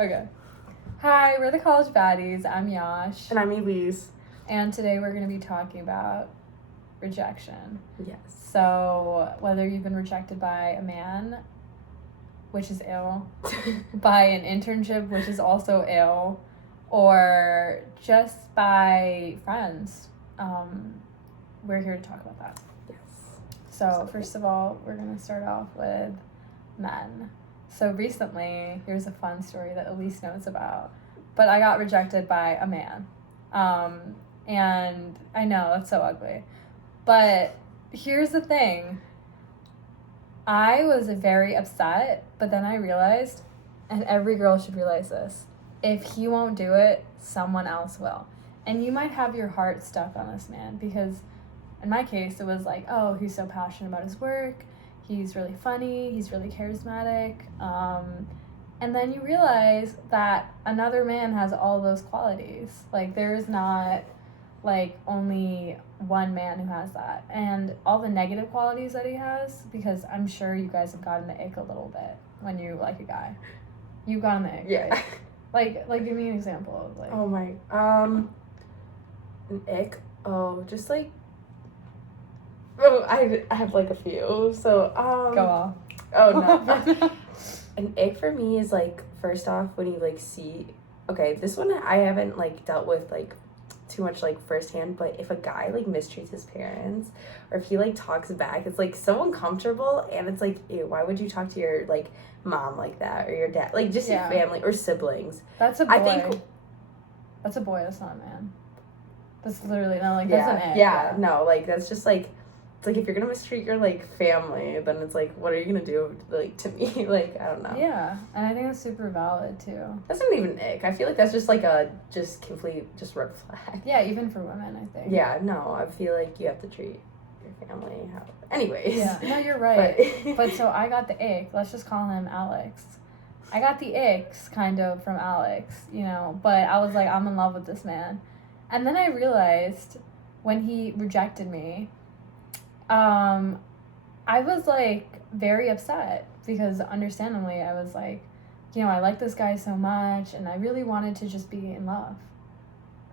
Okay. Hi, we're the College Baddies. I'm Yash. And I'm Elise. And today we're going to be talking about rejection. Yes. So, whether you've been rejected by a man, which is ill, by an internship, which is also ill, or just by friends, we're here to talk about that. Yes. So, first of all, we're going to start off with men. So recently, here's a fun story that Elise knows about, but I got rejected by a man. And I know, that's so ugly. But here's the thing. I was very upset, but then I realized, and every girl should realize this, if he won't do it, someone else will. And you might have your heart stuck on this man, because in my case, it was like, oh, he's so passionate about his work. He's really funny. He's really charismatic. And then you realize that another man has all those qualities. Like, there's not, like, only one man who has that. And all the negative qualities that he has, because I'm sure you guys have gotten the ick a little bit when you like a guy. You've gotten the ick, Yeah. right? Like, give me an example of, like... Oh, my. An ick? Oh, just, like... Oh, I have, like, a few. So, Go off. Oh, no. An ick for me is, like, first off, when you, like, see... Okay, this one I haven't, like, dealt with, like, too much, like, firsthand, but if a guy, like, mistreats his parents, or if he, like, talks back, it's, like, so uncomfortable, and it's, like, ew, why would you talk to your, like, mom like that, or your dad, like, just your family, or siblings. That's a boy. I think... That's a boy, that's not a man. That's literally, no, like, yeah, that's an ick. Yeah, no, like, that's just, like... It's like, if you're gonna mistreat your, like, family, then it's like, what are you gonna do, like, to me? Like, I don't know. Yeah, and I think that's super valid, too. That's not even ick. I feel like that's just, like, a complete red flag. Yeah, even for women, I think. Yeah, no, I feel like you have to treat your family how... Anyways. Yeah, no, you're right. But so I got the ick. Let's just call him Alex. I got the icks, kind of, from Alex, you know, but I was like, I'm in love with this man. And then I realized, when he rejected me... I was, like, very upset, because understandably I was like, you know, I like this guy so much, and I really wanted to just be in love.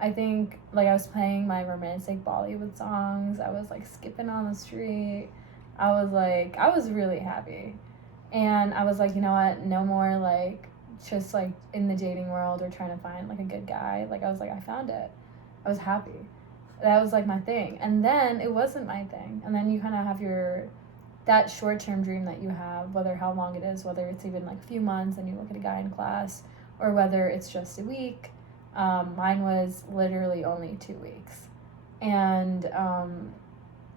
I think, like, I was playing my romantic Bollywood songs, I was, like, skipping on the street, I was really happy, and I was like, you know what, no more, like, just, like, in the dating world or trying to find, like, a good guy. Like, I was like, I found it. I was happy. That was, like, my thing. And then it wasn't my thing. And then you kind of have that short-term dream that you have, whether how long it is, whether it's even, like, a few months and you look at a guy in class, or whether it's just a week. Mine was literally only 2 weeks. And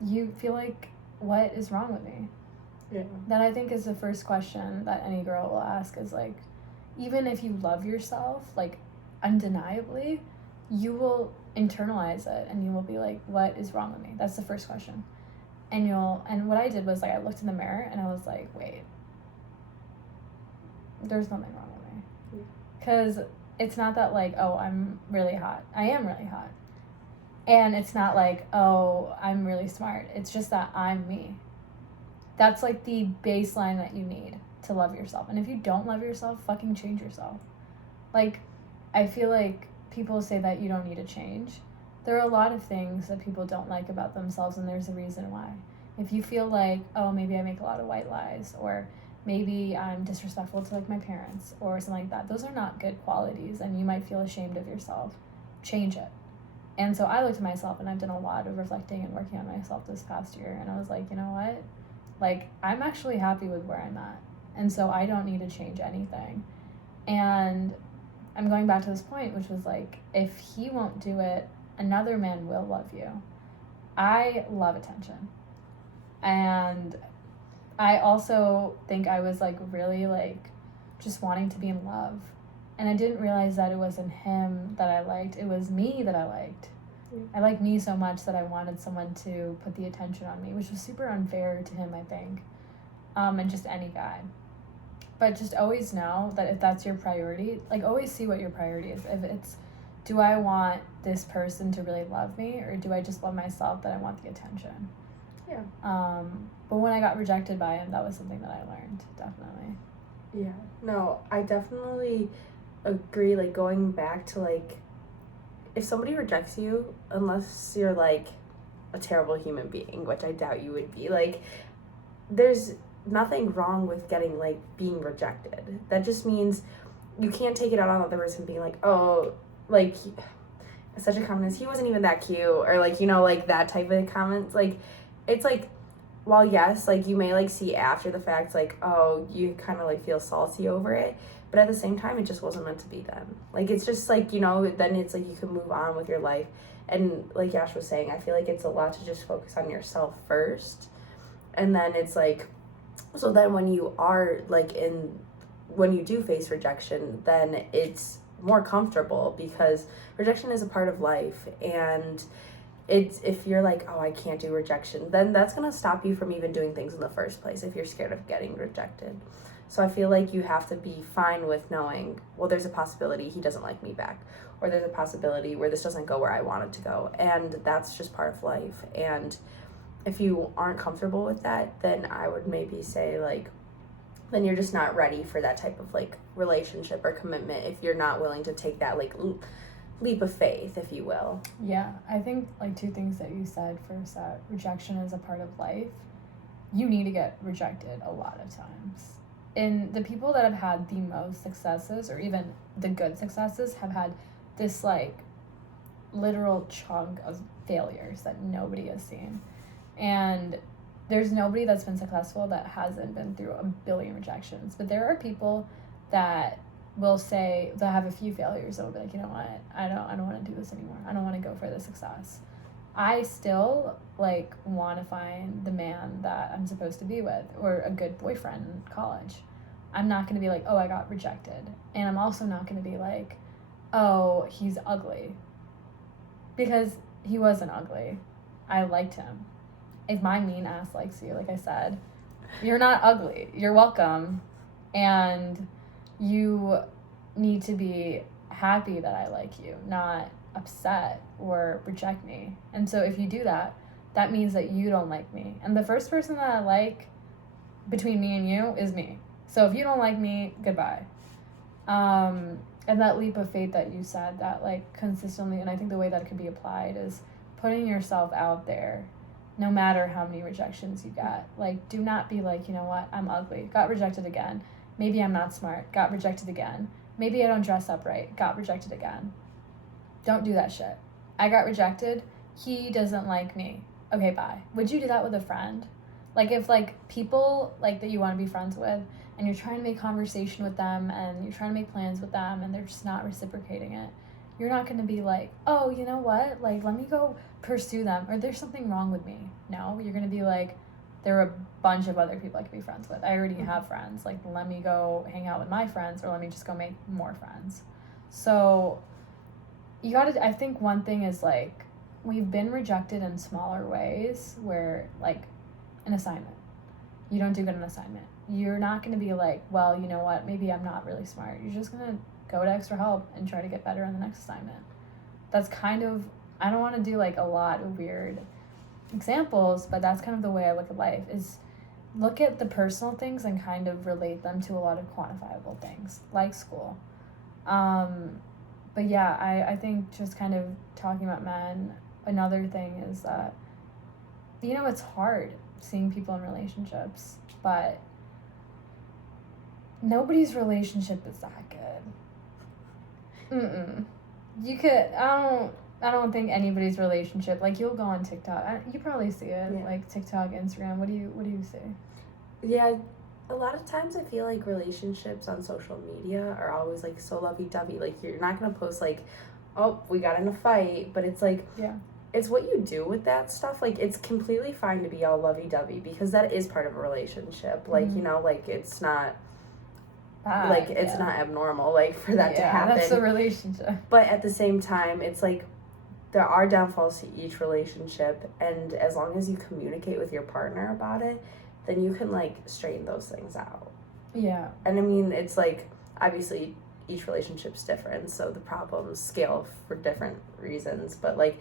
you feel like, what is wrong with me? Yeah. That, I think, is the first question that any girl will ask, is, like, even if you love yourself, like, undeniably, you will internalize it, and you will be like, what is wrong with me? That's the first question. And what I did was, like, I looked in the mirror and I was like, wait, there's nothing wrong with me. Because it's not that, like, oh, I'm really hot. I am really hot. And it's not like, oh, I'm really smart. It's just that I'm me. That's, like, the baseline that you need to love yourself. And if you don't love yourself, fucking change yourself. Like, I feel like people say that you don't need to change. There are a lot of things that people don't like about themselves, and there's a reason why. If you feel like, oh, maybe I make a lot of white lies, or maybe I'm disrespectful to, like, my parents, or something like that, those are not good qualities, and you might feel ashamed of yourself. Change it. And so I looked at myself, and I've done a lot of reflecting and working on myself this past year, and I was like, you know what? Like, I'm actually happy with where I'm at, and so I don't need to change anything. And I'm going back to this point, which was, like, if he won't do it, another man will love you. I love attention. And I also think I was, like, really, like, just wanting to be in love. And I didn't realize that it wasn't him that I liked. It was me that I liked. I like me so much that I wanted someone to put the attention on me, which was super unfair to him, I think. And just any guy. But just always know that if that's your priority, like, always see what your priority is. If it's, do I want this person to really love me, or do I just love myself that I want the attention? Yeah. But when I got rejected by him, that was something that I learned, definitely. Yeah. No, I definitely agree, like, going back to, like, if somebody rejects you, unless you're, like, a terrible human being, which I doubt you would be, like, there's nothing wrong with getting, like, being rejected. That just means you can't take it out on the other person being like, oh, like, such a comment is, he wasn't even that cute, or, like, you know, like, that type of comments. Like, it's, like, while, yes, like, you may, like, see after the fact, like, oh, you kind of, like, feel salty over it, but at the same time, it just wasn't meant to be them. Like, it's just, like, you know, then it's, like, you can move on with your life. And, like Yash was saying, I feel like it's a lot to just focus on yourself first. And then it's, like, so then when you are, like, when you do face rejection, then it's more comfortable, because rejection is a part of life. And it's, if you're like, oh, I can't do rejection, then that's going to stop you from even doing things in the first place if you're scared of getting rejected. So I feel like you have to be fine with knowing, well, there's a possibility he doesn't like me back, or there's a possibility where this doesn't go where I want it to go, and that's just part of life. And if you aren't comfortable with that, then I would maybe say, like, then you're just not ready for that type of, like, relationship or commitment if you're not willing to take that, like, leap of faith, if you will. Yeah, I think, like, two things that you said first, that rejection is a part of life. You need to get rejected a lot of times. And the people that have had the most successes, or even the good successes, have had this, like, literal chunk of failures that nobody has seen. And there's nobody that's been successful that hasn't been through a billion rejections. But there are people that will say, they'll have a few failures, that will be like, you know what, I don't want to do this anymore. I don't want to go for the success. I still, like, want to find the man that I'm supposed to be with, or a good boyfriend in college. I'm not going to be like, oh, I got rejected. And I'm also not going to be like, oh, he's ugly. Because he wasn't ugly. I liked him. If my mean ass likes you, like I said, you're not ugly. You're welcome. And you need to be happy that I like you, not upset or reject me. And so if you do that, that means that you don't like me. And the first person that I like between me and you is me. So if you don't like me, goodbye. And that leap of faith that you said, that, like, consistently, and I think the way that it could be applied is putting yourself out there, no matter how many rejections you get. Like, do not be like, you know what, I'm ugly, got rejected again. Maybe I'm not smart, got rejected again. Maybe I don't dress up right, got rejected again. Don't do that shit. I got rejected, he doesn't like me. Okay, bye. Would you do that with a friend? Like, if, like, people, like, that you want to be friends with, and you're trying to make conversation with them, and you're trying to make plans with them, and they're just not reciprocating it, you're not going to be like, oh, you know what, like, let me go pursue them, or there's something wrong with me. No, you're going to be like, there are a bunch of other people I could be friends with. I already have friends. Like, let me go hang out with my friends, or let me just go make more friends. So you got to, I think one thing is, like, we've been rejected in smaller ways, where, like, an assignment. You don't do good an assignment. You're not going to be like, well, you know what, maybe I'm not really smart. You're just going to go to extra help and try to get better on the next assignment. That's kind of, I don't want to do, like, a lot of weird examples, but that's kind of the way I look at life, is look at the personal things and kind of relate them to a lot of quantifiable things, like school. But yeah, I think just kind of talking about men, another thing is that, you know, it's hard seeing people in relationships, but nobody's relationship is that good. You could, I don't think anybody's relationship, like, you'll go on TikTok, you probably see it, yeah. Like, TikTok, Instagram, what do you see? Yeah, a lot of times I feel like relationships on social media are always, like, so lovey-dovey. Like, you're not gonna post, like, oh, we got in a fight, but it's like, yeah, it's what you do with that stuff. Like, it's completely fine to be all lovey-dovey, because that is part of a relationship. Like, you know, like, it's not like, it's not abnormal, like, for that to happen. That's a relationship. But at the same time, it's like, there are downfalls to each relationship, and as long as you communicate with your partner about it, then you can, like, straighten those things out. Yeah. And I mean, it's like, obviously each relationship's different, so the problems scale for different reasons, but, like,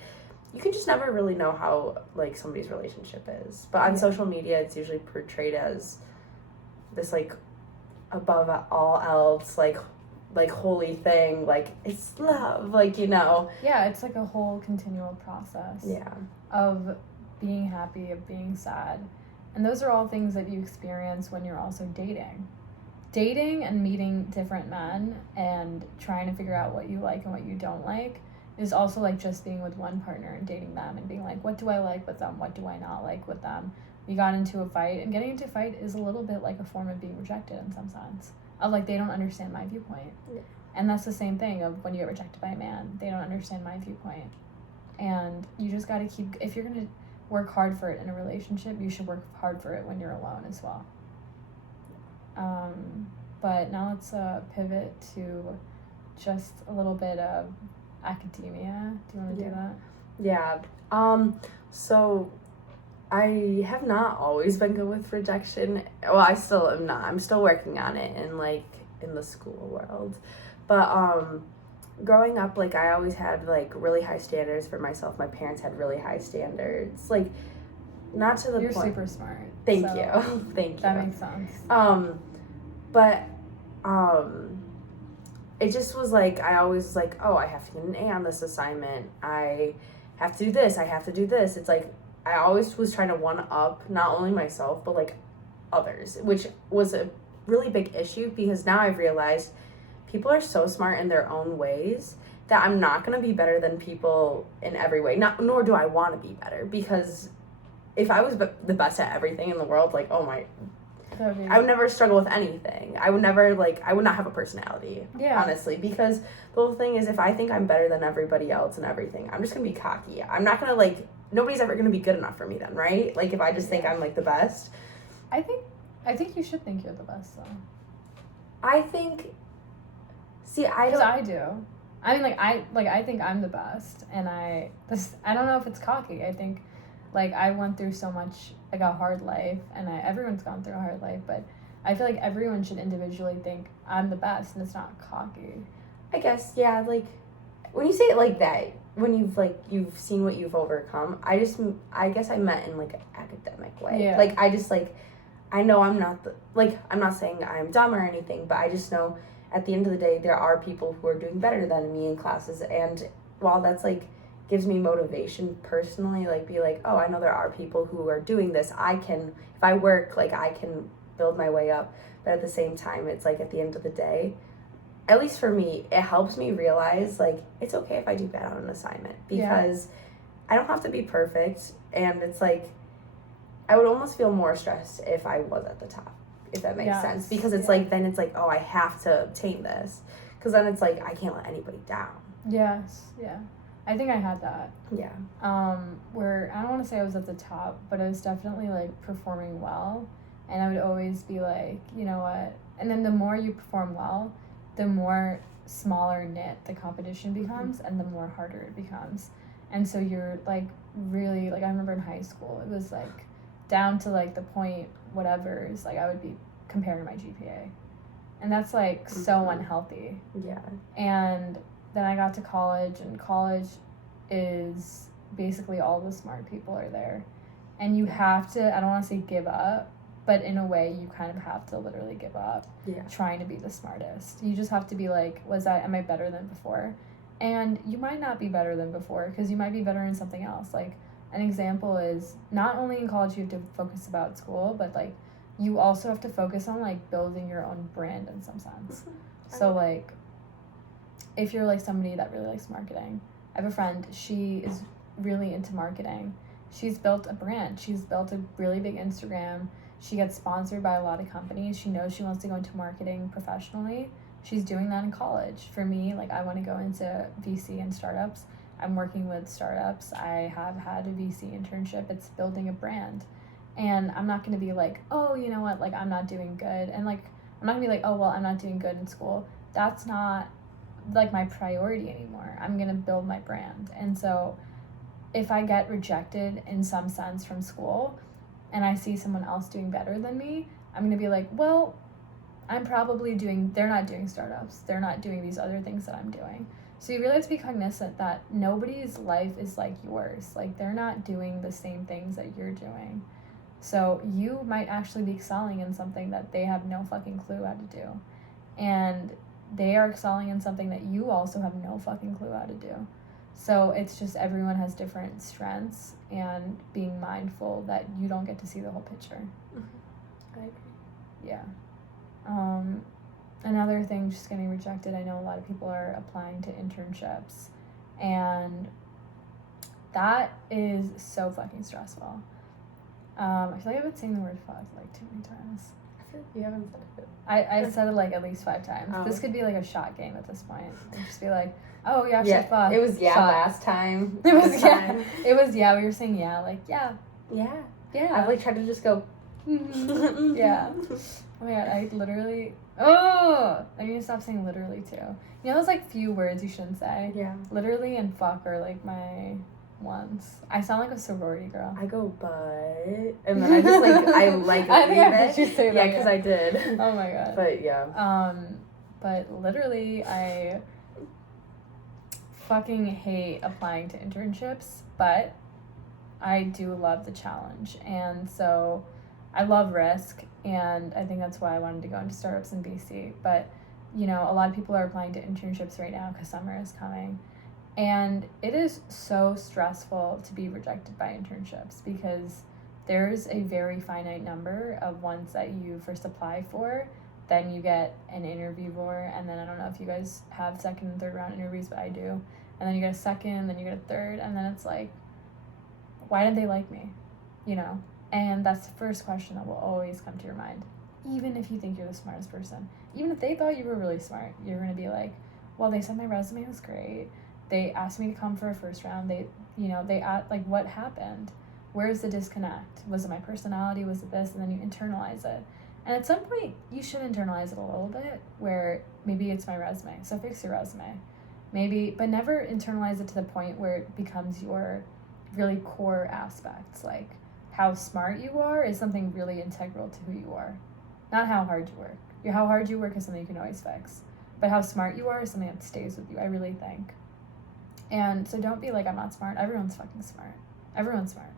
you can just never really know how, like, somebody's relationship is. But on social media, it's usually portrayed as this, like, above all else, like, like holy thing, like it's love, like, you know. Yeah, it's like a whole continual process. Yeah. Of being happy, of being sad. And those are all things that you experience when you're also dating. Dating and meeting different men and trying to figure out what you like and what you don't like is also like just being with one partner and dating them and being like, what do I like with them? What do I not like with them? We got into a fight, and getting into a fight is a little bit like a form of being rejected in some sense. Of like, they don't understand my viewpoint. Yeah. And that's the same thing of when you get rejected by a man. They don't understand my viewpoint. And you just got to keep, if you're going to work hard for it in a relationship, you should work hard for it when you're alone as well. But now let's pivot to just a little bit of academia. Do you want to do that? Yeah. So I have not always been good with rejection. Well, I still am not. I'm still working on it in the school world. But growing up, like, I always had like really high standards for myself. My parents had really high standards. Like, not to the You're point. You're super smart. Thank you. Thank you. That makes sense. But it just was like, I always was like, oh, I have to get an A on this assignment. I have to do this. I have to do this. It's like, I always was trying to one up not only myself, but like others, which was a really big issue because now I've realized people are so smart in their own ways that I'm not going to be better than people in every way. Nor do I want to be better, because if I was the best at everything in the world, like, oh my, I would never struggle with anything. I would not have a personality, honestly, because the whole thing is, if I think I'm better than everybody else and everything, I'm just going to be cocky. I'm not going to, like, nobody's ever going to be good enough for me then, right? Like, if I just think I'm, like, the best. I think you should think you're the best, though. I think, because I do. I mean, I think I'm the best, and I don't know if it's cocky. I think, like, I went through so much, like, a hard life, and everyone's gone through a hard life, but I feel like everyone should individually think I'm the best, and it's not cocky. I guess, yeah, like, when you say it like that, when you've seen what you've overcome, I guess I meant in, like, an academic way. Yeah. Like, I just, like, I know I'm not I'm not saying I'm dumb or anything, but I just know at the end of the day, there are people who are doing better than me in classes, and while that's, like, gives me motivation personally, like, be like, oh, I know there are people who are doing this. If I work, like, I can build my way up. But at the same time, it's like, at the end of the day, at least for me, it helps me realize, like, it's okay if I do bad on an assignment, because I don't have to be perfect. And it's like, I would almost feel more stressed if I was at the top, if that makes sense, because it's like, then it's like, oh, I have to obtain this, because then it's like, I can't let anybody down. Yes. Yeah. I think I had that. Yeah. Where I don't want to say I was at the top, but I was definitely, like, performing well, and I would always be like, you know what? And then the more you perform well, the more smaller knit the competition becomes, and the more harder it becomes. And so you're, like, really, like, I remember in high school, it was, like, down to, like, the point whatever's, like, I would be comparing my GPA. And that's, like, so unhealthy. Yeah. And then I got to college, and college is basically all the smart people are there. And you have to, I don't want to say give up, but in a way you kind of have to literally give up trying to be the smartest. You just have to be like, am I better than before? And you might not be better than before, because you might be better in something else. Like, an example is, not only in college you have to focus about school, but, like, you also have to focus on, like, building your own brand in some sense. So, like, if you're, like, somebody that really likes marketing, I have a friend, she is really into marketing. She's built a brand. She's built a really big Instagram. She gets sponsored by a lot of companies. She knows she wants to go into marketing professionally. She's doing that in college. For me, like, I want to go into VC and startups. I'm working with startups. I have had a VC internship. It's building a brand. And I'm not going to be like, oh, you know what, like, I'm not doing good. And, like, I'm not going to be like, oh, well, I'm not doing good in school. That's not, like, my priority anymore. I'm going to build my brand. And so if I get rejected in some sense from school and I see someone else doing better than me, I'm going to be like, well, they're not doing startups. They're not doing these other things that I'm doing. So you really have to be cognizant that nobody's life is like yours. Like, they're not doing the same things that you're doing. So you might actually be excelling in something that they have no fucking clue how to do. And they are excelling in something that you also have no fucking clue how to do. So it's just everyone has different strengths, and being mindful that you don't get to see the whole picture. I agree. Yeah. Another thing, just getting rejected. I know a lot of people are applying to internships, and that is so fucking stressful. I feel like I've been saying the word fuck like too many times. I feel like you haven't said it. I said it like at least 5 times. Oh. This could be like a shot game at this point. It'd just be like, oh yeah, Yeah, shit, fuck. it was shot. last time. It was this yeah. time. It was yeah. We were saying yeah, like yeah. I've like tried to just go. Yeah. Oh my god, I literally. Oh, I need to stop saying literally too. You know those like few words you shouldn't say. Yeah. Literally and fuck are like my ones. I sound like a sorority girl. I go but, and then I just like I think I heard you say that. Yeah, because I did. Oh my god. But yeah. But literally I fucking hate applying to internships, but I do love the challenge, and so I love risk, and I think that's why I wanted to go into startups in BC. But you know, a lot of people are applying to internships right now because summer is coming, and it is so stressful to be rejected by internships because there's a very finite number of ones that you first apply for, then you get an interview for, and then I don't know if you guys have second and third round interviews, but I do, and then you get a second, then you get a third, and then it's like, why did they like me? You know? And that's the first question that will always come to your mind. Even if you think you're the smartest person. Even if they thought you were really smart, you're going to be like, well, they said my resume was great. They asked me to come for a first round. They asked, like, what happened? Where's the disconnect? Was it my personality? Was it this? And then you internalize it. And at some point, you should internalize it a little bit, where maybe it's my resume. So fix your resume. Maybe, but never internalize it to the point where it becomes your really core aspects. Like, how smart you are is something really integral to who you are. Not how hard you work. How hard you work is something you can always fix. But how smart you are is something that stays with you, I really think. And so don't be like, I'm not smart. Everyone's fucking smart. Everyone's smart.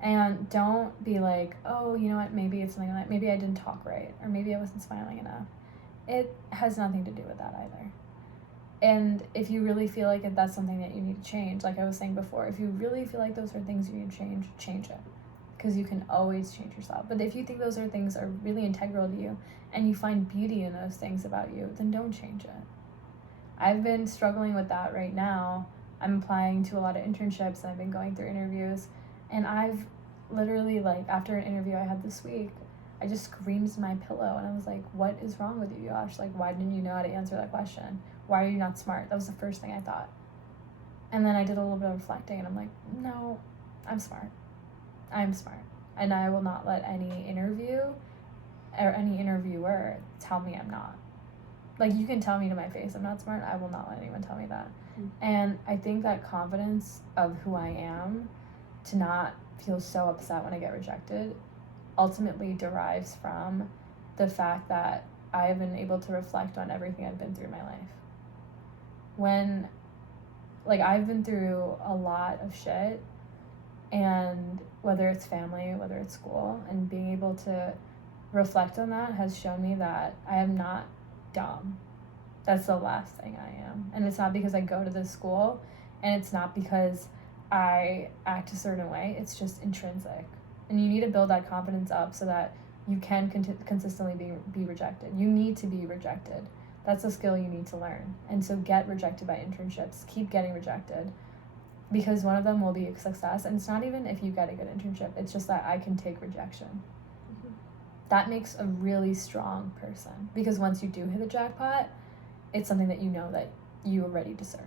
And don't be like, oh, you know what, maybe it's something like, maybe I didn't talk right, or maybe I wasn't smiling enough. It has nothing to do with that either. And if you really feel like that's something that you need to change, like I was saying before, if you really feel like those are things you need to change it. Because you can always change yourself. But if you think those are things that are really integral to you, and you find beauty in those things about you, then don't change it. I've been struggling with that right now. I'm applying to a lot of internships, and I've been going through interviews, and I've literally, like, after an interview I had this week, I just screamed in my pillow, and I was like, what is wrong with you, Josh? Like, why didn't you know how to answer that question? Why are you not smart? That was the first thing I thought. And then I did a little bit of reflecting, and I'm like, no, I'm smart. I'm smart. And I will not let any interview or any interviewer tell me I'm not. Like, you can tell me to my face I'm not smart. I will not let anyone tell me that. And I think that confidence of who I am, to not feel so upset when I get rejected, ultimately derives from the fact that I have been able to reflect on everything I've been through in my life. When, like, I've been through a lot of shit, and whether it's family, whether it's school, and being able to reflect on that has shown me that I am not dumb. That's the last thing I am. And it's not because I go to this school, and it's not because I act a certain way. It's just intrinsic. And you need to build that confidence up so that you can consistently be rejected. You need to be rejected. That's a skill you need to learn. And so get rejected by internships. Keep getting rejected. Because one of them will be a success. And it's not even if you get a good internship. It's just that I can take rejection. Mm-hmm. That makes a really strong person. Because once you do hit the jackpot, it's something that you know that you already deserved.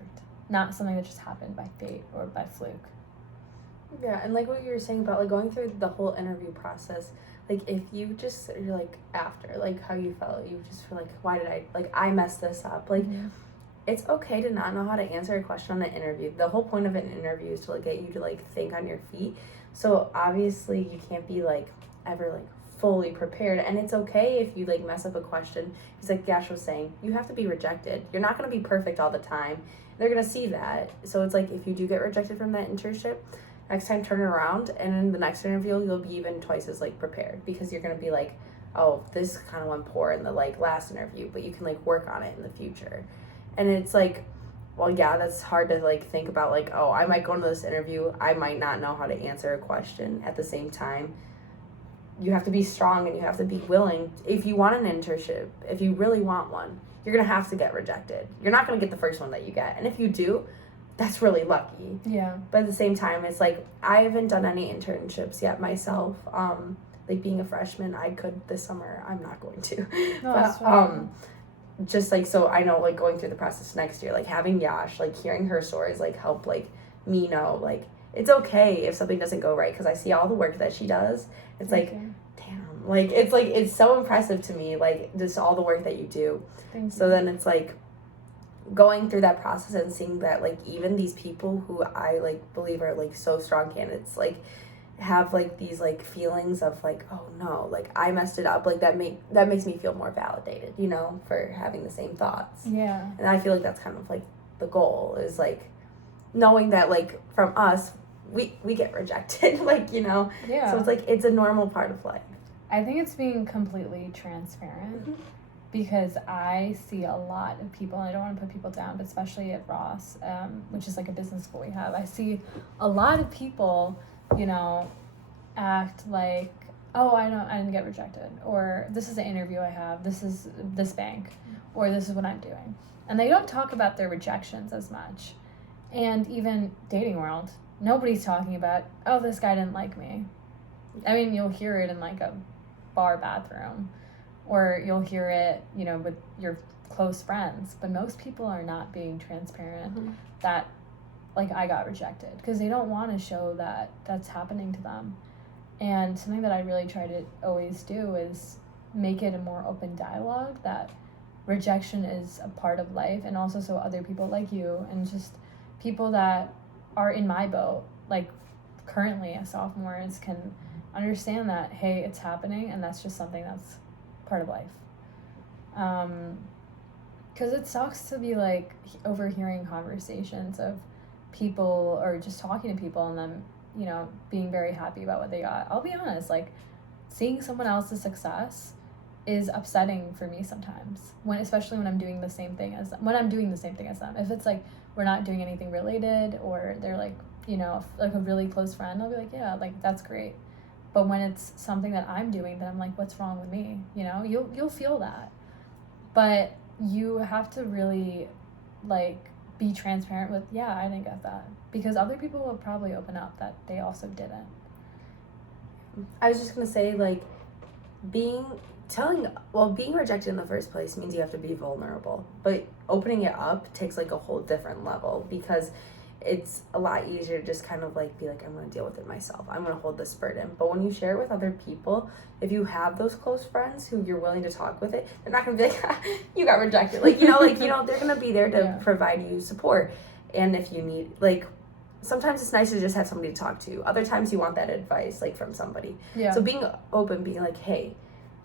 Not something that just happened by fate or by fluke. Yeah, and like what you were saying about like going through the whole interview process, like if you're like after, like how you felt, you just feel like, why did I messed this up? Like, mm-hmm. It's okay to not know how to answer a question on the interview. The whole point of an interview is to like get you to like think on your feet. So obviously you can't be like ever like fully prepared, and it's okay if you like mess up a question. Because like Gash was saying, you have to be rejected. You're not going to be perfect all the time. They're going to see that. So it's like if you do get rejected from that internship, next time turn it around, and in the next interview you'll be even twice as like prepared, because you're going to be like, oh, this kind of went poor in the like last interview, but you can like work on it in the future. And it's like, well, yeah, that's hard to like think about, like, oh, I might go into this interview, I might not know how to answer a question. At the same time, you have to be strong and you have to be willing. If you want an internship, if you really want one, you're gonna have to get rejected. You're not gonna get the first one that you get, and if you do, that's really lucky. Yeah. But at the same time, it's like, I haven't done any internships yet myself. Like being a freshman, I could this summer. I'm not going to. No, But just like, so I know, like, going through the process next year, like having Yash, like hearing her stories, like help like me know, like, it's okay if something doesn't go right, because I see all the work that she does. It's like, damn, like it's so impressive to me, like just all the work that you do. So then it's like going through that process and seeing that like even these people who I like believe are like so strong candidates, like have like these like feelings of like, oh no, like I messed it up, like that makes me feel more validated, you know, for having the same thoughts. Yeah. And I feel like that's kind of like the goal, is like knowing that like from us we get rejected, like, you know. Yeah. So it's like, it's a normal part of life. I think it's being completely transparent, because I see a lot of people, and I don't want to put people down, but especially at Ross, which is like a business school we have, I see a lot of people, you know, act like, oh, I didn't get rejected, or this is an interview I have, this is this bank, or this is what I'm doing. And they don't talk about their rejections as much. And even dating world, nobody's talking about, oh, this guy didn't like me. I mean, you'll hear it in like a bar bathroom, or you'll hear it, you know, with your close friends, but most people are not being transparent that, like, I got rejected, because they don't want to show that that's happening to them. And something that I really try to always do is make it a more open dialogue, that rejection is a part of life, and also so other people like you and just people that are in my boat, like currently as sophomores, can understand that, hey, it's happening, and that's just something that's part of life. Because it sucks to be like overhearing conversations of people, or just talking to people and them, you know, being very happy about what they got. I'll be honest, like seeing someone else's success is upsetting for me sometimes, especially when I'm doing the same thing as them. If it's like we're not doing anything related, or they're like, you know, like a really close friend, I'll be like, yeah, like that's great. But when it's something that I'm doing, then I'm like, what's wrong with me? You know, you'll feel that. But you have to really like be transparent with, yeah, I didn't get that, because other people will probably open up that they also didn't. I was just gonna say, like, being rejected in the first place means you have to be vulnerable, but opening it up takes like a whole different level, because it's a lot easier to just kind of like be like, I'm gonna deal with it myself, I'm gonna hold this burden. But when you share it with other people, if you have those close friends who you're willing to talk with it, they're not gonna be like, you got rejected, like, you know, like, you know, they're gonna be there to provide you support. And if you need, like, sometimes it's nice to just have somebody to talk to, other times you want that advice like from somebody. So being open, being like, hey,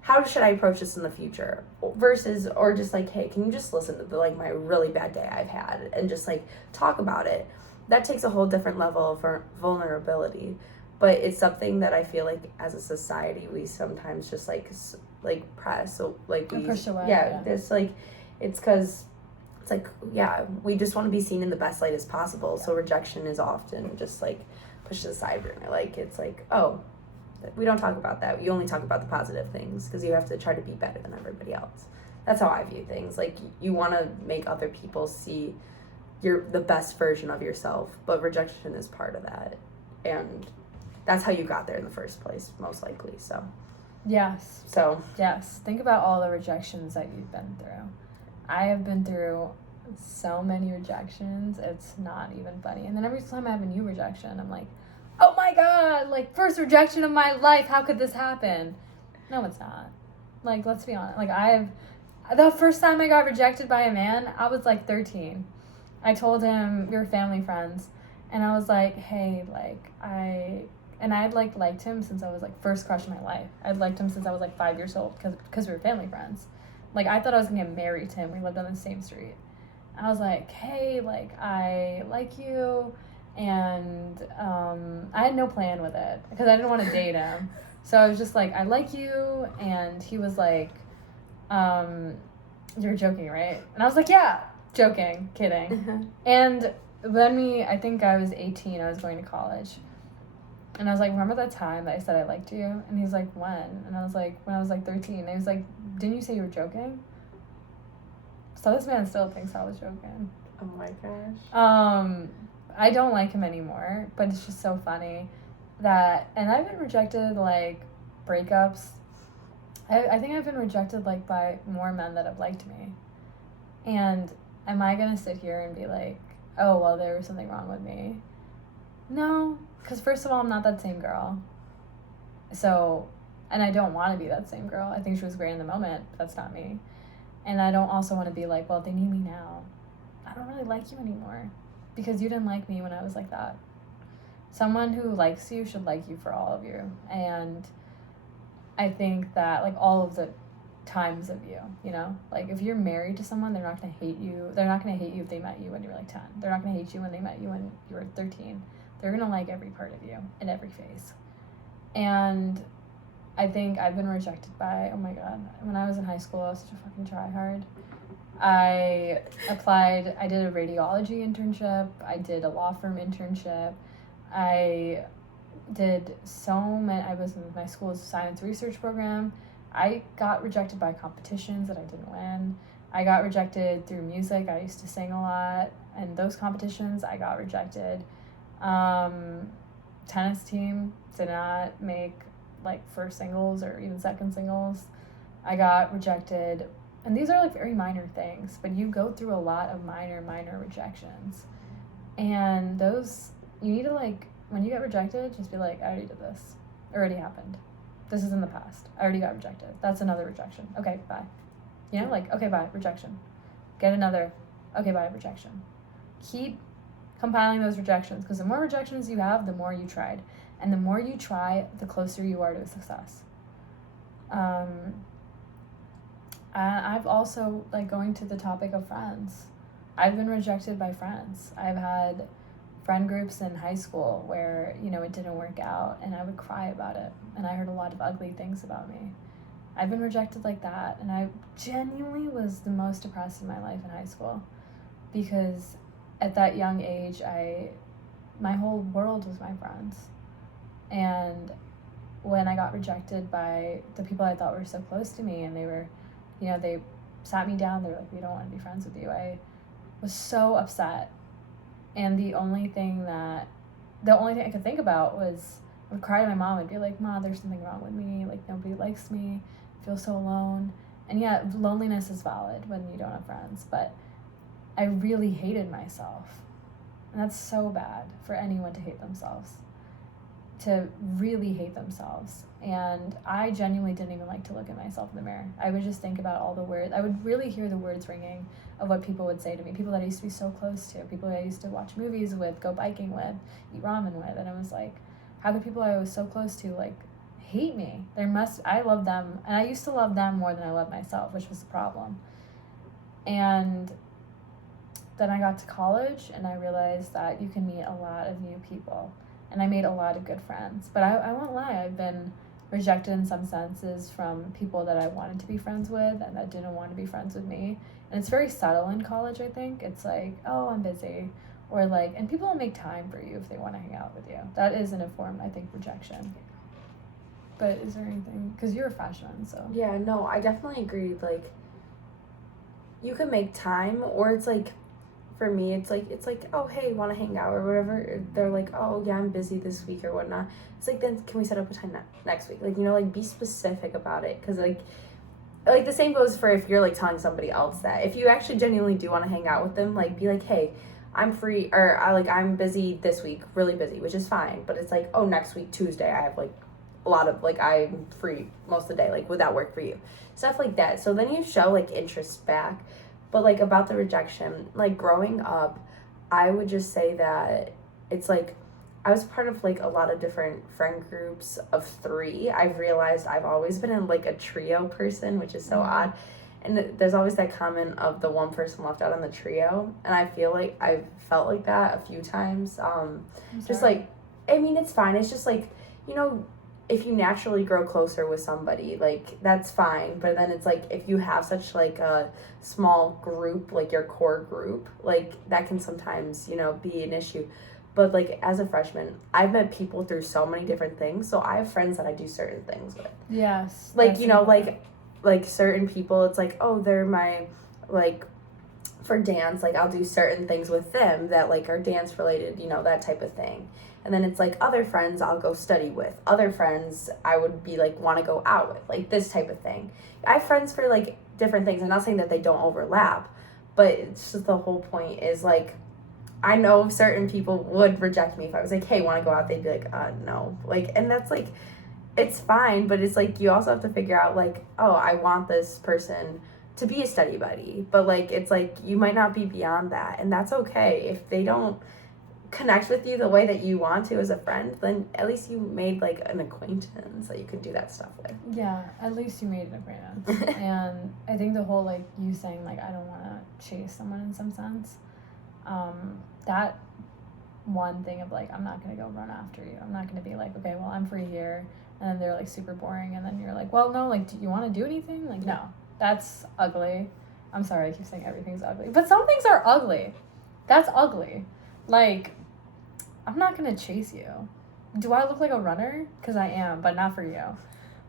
how should I approach this in the future, versus, or just like, hey, can you just listen to like my really bad day I've had, and just like talk about it. That takes a whole different level of vulnerability. But it's something that I feel like as a society we sometimes just like press, so like we push away. There's like, it's because it's like, yeah, we just want to be seen in the best light as possible. So rejection is often just like pushed to the side burner. Like, it's like, oh, we don't talk about that. You only talk about the positive things, because you have to try to be better than everybody else. That's how I view things. Like, you want to make other people see the best version of yourself, but rejection is part of that, and that's how you got there in the first place, most likely. So yes, think about all the rejections that you've been through. I have been through so many rejections, it's not even funny. And then every time I have a new rejection, I'm like, oh my god, like, first rejection of my life, how could this happen? No, it's not. Like, let's be honest. Like, the first time I got rejected by a man, I was like 13. I told him, we were family friends, and I was like, hey, like, I'd like liked him since I was like first crush in my life. I'd liked him since I was like 5 years old, because we were family friends. Like, I thought I was gonna get married to him. We lived on the same street. I was like, hey, like, I like you, and I had no plan with it, because I didn't want to date him. So I was just like, I like you, and he was like, you're joking, right? And I was like, yeah, joking, kidding. And then I think I was 18, I was going to college. And I was like, remember that time that I said I liked you? And he's like, when? And I was like, when I was like 13. And he was like, didn't you say you were joking? So this man still thinks I was joking. Oh my gosh. I don't like him anymore, but it's just so funny that, and I've been rejected, like, breakups. I think I've been rejected, like, by more men that have liked me. And am I going to sit here and be like, oh, well, there was something wrong with me? No, because first of all, I'm not that same girl. So, and I don't want to be that same girl. I think she was great in the moment, but that's not me. And I don't also want to be like, well, they need me now. I don't really like you anymore because you didn't like me when I was like that. Someone who likes you should like you for all of you. And I think that, like, all of the times of you, you know? Like, if you're married to someone, they're not going to hate you. They're not going to hate you if they met you when you were, like, 10. They're not going to hate you when they met you when you were 13. They're going to like every part of you in every phase. And I think I've been rejected by, oh my God, when I was in high school, I was such a fucking tryhard. I applied, I did a radiology internship, I did a law firm internship, I did so many, I was in my school's science research program. I got rejected by competitions that I didn't win. I got rejected through music. I used to sing a lot, and those competitions I got rejected. Tennis team did not make, like, first singles or even second singles. I got rejected, and these are, like, very minor things, but you go through a lot of minor rejections, and those, you need to, like, when you get rejected, just be like, I already did this. It already happened. This is in the past. I already got rejected. That's another rejection. Okay, bye. You know, like, okay, bye, rejection. Get another, okay, bye, rejection. Keep compiling those rejections, because the more rejections you have, the more you tried. And the more you try, the closer you are to success. I've also, like, going to the topic of friends, I've been rejected by friends. I've had friend groups in high school where, you know, it didn't work out, and I would cry about it, and I heard a lot of ugly things about me. I've been rejected like that, and I genuinely was the most depressed in my life in high school, because at that young age, my whole world was my friends. And when I got rejected by the people I thought were so close to me, and they were, you know, they sat me down, they were like, we don't want to be friends with you, I was so upset. And the only thing I could think about was, I would cry to my mom and be like, Mom, there's something wrong with me, like, nobody likes me, I feel so alone. And yeah, loneliness is valid when you don't have friends, but I really hated myself. And that's so bad for anyone to hate themselves, to really hate themselves. And I genuinely didn't even like to look at myself in the mirror. I would just think about all the words. I would really hear the words ringing of what people would say to me, people that I used to be so close to, people that I used to watch movies with, go biking with, eat ramen with. And I was like, how could people I was so close to, like, hate me? I love them, and I used to love them more than I loved myself, which was the problem. And then I got to college, and I realized that you can meet a lot of new people, and I made a lot of good friends. But I won't lie, I've been rejected in some senses from people that I wanted to be friends with and that didn't want to be friends with me. And it's very subtle in college, I think. It's like, oh, I'm busy. Or like, and people will make time for you if they want to hang out with you. That is an informed, I think, rejection. But is there anything, because you're a freshman, so. Yeah, no, I definitely agree. Like, you can make time, or it's like, for me, it's like, oh, hey, want to hang out or whatever. They're like, oh, yeah, I'm busy this week or whatnot. It's like, then can we set up a time next week? Like, you know, like, be specific about it. Because, like, the same goes for if you're, like, telling somebody else that. If you actually genuinely do want to hang out with them, like, be like, hey, I'm free, or, I'm busy this week, really busy, which is fine. But it's like, oh, next week, Tuesday, I have, like, a lot of, like, I'm free most of the day. Like, would that work for you? Stuff like that. So then you show, like, interest back. But, like, about the rejection, like, growing up, I would just say that it's, like, I was part of, like, a lot of different friend groups of 3. I've realized I've always been in, like, a trio person, which is so odd. And there's always that comment of the one person left out on the trio. And I feel like I've felt like that a few times. Just, like, I mean, it's fine. It's just, like, you know, if you naturally grow closer with somebody, like, that's fine. But then it's like, if you have such, like, a small group, like your core group, like, that can sometimes, you know, be an issue. But, like, as a freshman, I've met people through so many different things. So I have friends that I do certain things with. Yes. Like, you know, like certain people, it's like, oh, they're my, like, for dance, like, I'll do certain things with them that, like, are dance related, you know, that type of thing. And then it's like other friends I'll go study with. Other friends I would be like, want to go out with, like, this type of thing. I have friends for, like, different things. I'm not saying that they don't overlap, but it's just the whole point is, like, I know certain people would reject me if I was like, hey, want to go out? They'd be like, no. Like, and that's, like, it's fine, but it's like, you also have to figure out, like, oh, I want this person to be a study buddy. But, like, it's like, you might not be beyond that, and that's okay. If they don't connect with you the way that you want to as a friend, then at least you made, like, an acquaintance that you could do that stuff with. Yeah, at least you made an acquaintance. And I think the whole, like, you saying, like, I don't want to chase someone in some sense, that one thing of, like, I'm not going to go run after you. I'm not going to be like, okay, well, I'm free here, and then they're, like, super boring, and then you're like, well, no, like, do you want to do anything? Like, no, that's ugly. I'm sorry, I keep saying everything's ugly, but some things are ugly. That's ugly. Like, I'm not going to chase you. Do I look like a runner? Because I am, but not for you.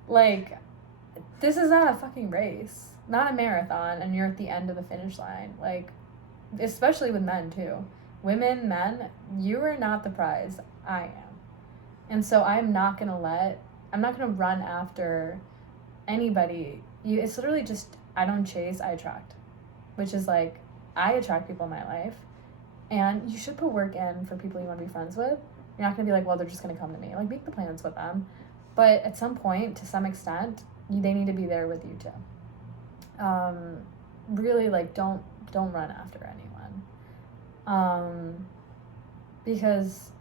Like, this is not a fucking race. Not a marathon, and you're at the end of the finish line. Like, especially with men, too. Women, men, you are not the prize. I am. And so I'm not going to run after anybody. It's literally just, I don't chase, I attract. Which is, like, I attract people in my life. And you should put work in for people you want to be friends with. You're not going to be like, well, they're just going to come to me. Like, make the plans with them. But at some point, to some extent, they need to be there with you, too. Really, like, don't run after anyone. Because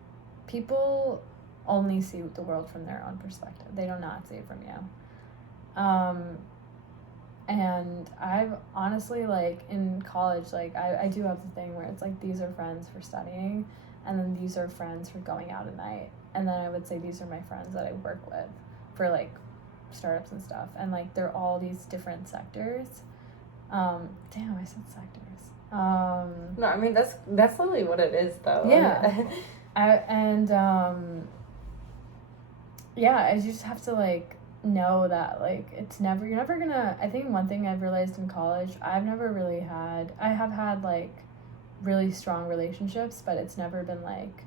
people only see the world from their own perspective. They do not see it from you. And I've honestly, like, in college, like, I do have the thing where it's like, these are friends for studying, and then these are friends for going out at night, and then I would say these are my friends that I work with for, like, startups and stuff, and, like, they're all these different sectors. Damn, I said sectors. No, I mean, that's literally what it is, though. Yeah. I just have to, like, know that, like, you're never gonna, I think one thing I've realized in college, I have had, like, really strong relationships, but it's never been, like,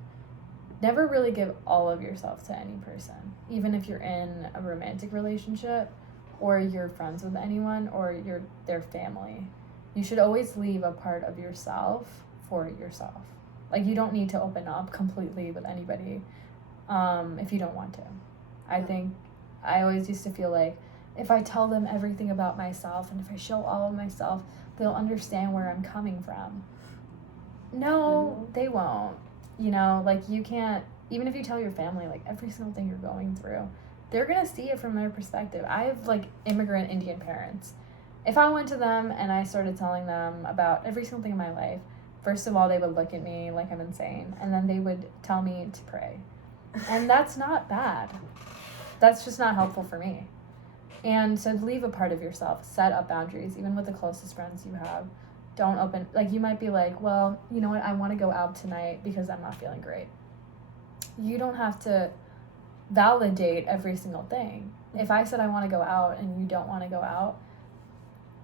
never really give all of yourself to any person, even if you're in a romantic relationship or you're friends with anyone or you're their family. You should always leave a part of yourself for yourself. Like, you don't need to open up completely with anybody if you don't want to. I think I always used to feel like if I tell them everything about myself and if I show all of myself, they'll understand where I'm coming from. No, they won't. You know, like, you can't, even if you tell your family, like, every single thing you're going through, they're going to see it from their perspective. I have, like, immigrant Indian parents. If I went to them and I started telling them about every single thing in my life, first of all, they would look at me like I'm insane, and then they would tell me to pray. And that's not bad. That's just not helpful for me. And so leave a part of yourself, set up boundaries, even with the closest friends you have. Don't open, like, you might be like, well, you know what, I want to go out tonight because I'm not feeling great. You don't have to validate every single thing. If I said I want to go out and you don't want to go out,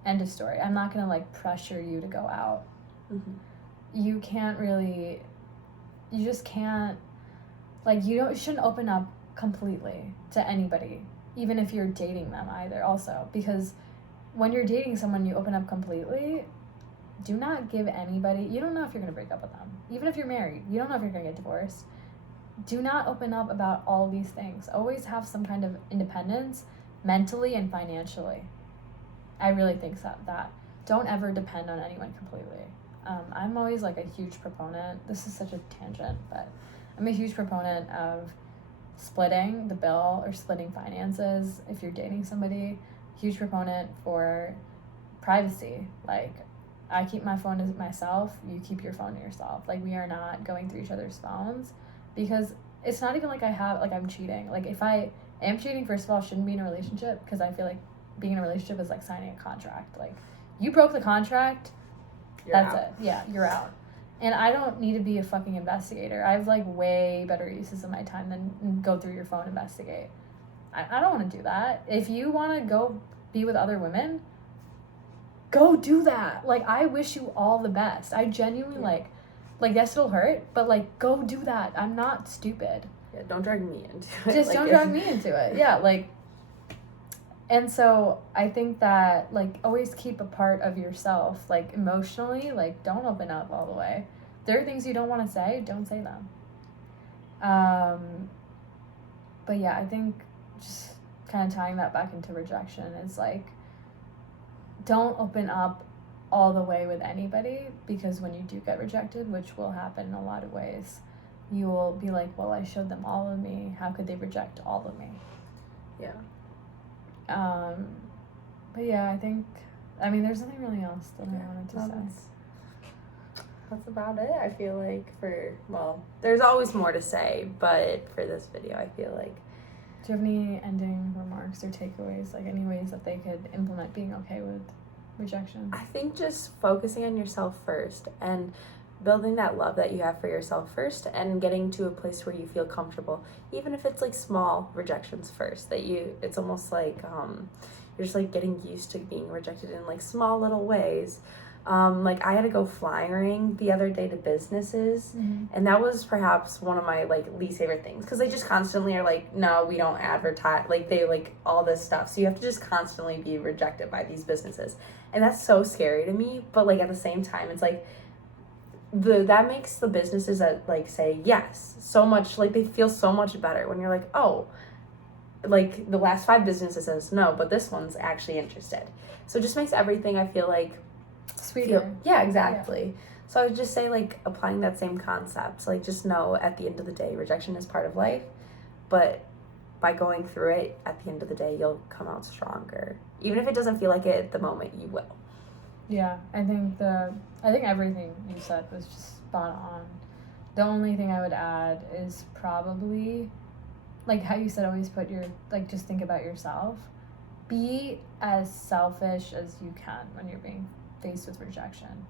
end of story. I'm not going to, like, pressure you to go out. Mm-hmm. You just can't, like, you shouldn't open up completely to anybody, even if you're dating them either also, because when you're dating someone, you open up completely. Do not give anybody, you don't know if you're going to break up with them. Even if you're married, you don't know if you're going to get divorced. Do not open up about all these things. Always have some kind of independence mentally and financially. I really think that don't ever depend on anyone completely. I'm always, like, a huge proponent, this is such a tangent, but I'm a huge proponent of splitting the bill or splitting finances if you're dating somebody. Huge proponent for privacy. Like, I keep my phone to myself, you keep your phone to yourself. Like, we are not going through each other's phones, because it's not even like I'm cheating. Like, if Amputating, first of all, shouldn't be in a relationship, because I feel like being in a relationship is like signing a contract. Like, you broke the contract, that's it. Yeah, you're out. And I don't need to be a fucking investigator. I have like way better uses of my time than go through your phone, investigate. I don't want to do that. If you want to go be with other women, go do that. Like, I wish you all the best. I genuinely like yes, it'll hurt, but like, go do that. I'm not stupid. Yeah, don't drag me into it. Just don't drag me into it. Yeah, like, and so I think that, like, always keep a part of yourself, like, emotionally, like, don't open up all the way. There are things you don't want to say, don't say them. But yeah, I think just kind of tying that back into rejection is like, don't open up all the way with anybody, because when you do get rejected, which will happen in a lot of ways, you will be like, well, I showed them all of me. How could they reject all of me? Yeah. But yeah, I mean, there's nothing really else that I wanted to say. That's about it. I feel like there's always more to say, but for this video, I feel like. Do you have any ending remarks or takeaways, like any ways that they could implement being okay with rejection? I think just focusing on yourself first and building that love that you have for yourself first, and getting to a place where you feel comfortable, even if it's like small rejections first, it's almost like you're just like getting used to being rejected in like small little ways. Like, I had to go flyering the other day to businesses, and that was perhaps one of my like least favorite things, because they just constantly are like, no, we don't advertise, like they like all this stuff, so you have to just constantly be rejected by these businesses, and that's so scary to me. But like, at the same time, it's like that makes the businesses that like say yes so much, like they feel so much better when you're like, oh, like the last 5 businesses says no, but this one's actually interested. So it just makes everything, I feel like, sweeter. Yeah, exactly. Yeah. So I would just say, like, applying that same concept, like, just know at the end of the day, rejection is part of life, but by going through it, at the end of the day, you'll come out stronger. Even if it doesn't feel like it at the moment, you will. Yeah, I think everything you said was just spot on. The only thing I would add is probably, like how you said, always put just think about yourself. Be as selfish as you can when you're being faced with rejection.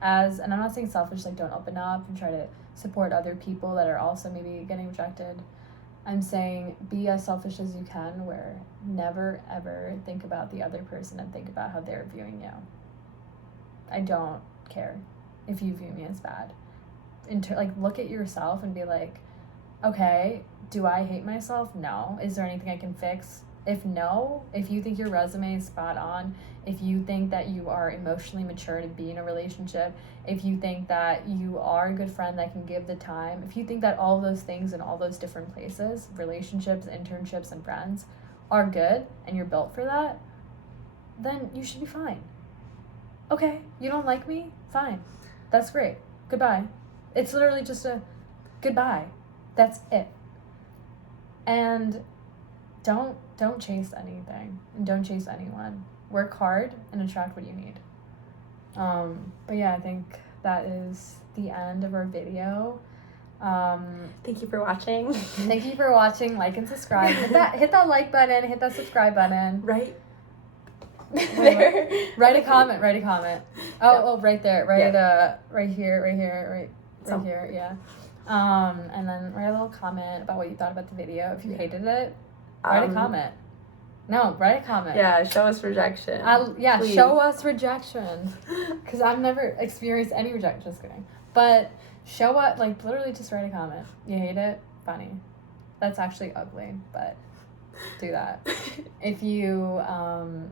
And I'm not saying selfish, like don't open up and try to support other people that are also maybe getting rejected. I'm saying be as selfish as you can, where never ever think about the other person and think about how they're viewing you. I don't care if you view me as bad. Look at yourself and be like, okay, do I hate myself? No. Is there anything I can fix? If you think your resume is spot on, if you think that you are emotionally mature to be in a relationship, if you think that you are a good friend that can give the time, if you think that all those things in all those different places, relationships, internships, and friends, are good and you're built for that, then you should be fine. Okay, you don't like me? Fine. That's great. Goodbye. It's literally just a goodbye. That's it. And don't chase anything, and don't chase anyone. Work hard and attract what you need. But yeah, I think that is the end of our video. Thank you for watching. Thank you for watching. Like and subscribe. Hit that like button. Hit that subscribe button. Right there. Write a comment. Oh, right there. Right here. Yeah. And then write a little comment about what you thought about the video. If you hated it, write a comment. No, write a comment. Yeah, show us rejection. Please. Show us rejection. Because I've never experienced any rejection. Just kidding. But show what, literally just write a comment. You hate it? Funny. That's actually ugly, but do that. If you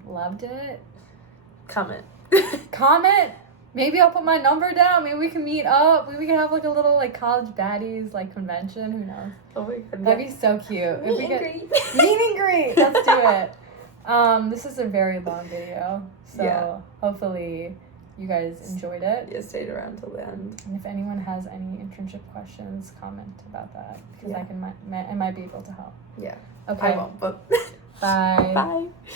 loved it, comment. Maybe I'll put my number down. Maybe we can meet up. Maybe we can have a little college baddies convention. Who knows? Oh my god. That'd be so cute. Meet and greet. Meet and greet. Let's do it. This is a very long video. So yeah. Hopefully you guys enjoyed it. Yeah, stayed around till the end. And if anyone has any internship questions, comment about that. Because I might be able to help. Yeah. Okay. I won't, but Bye. Bye.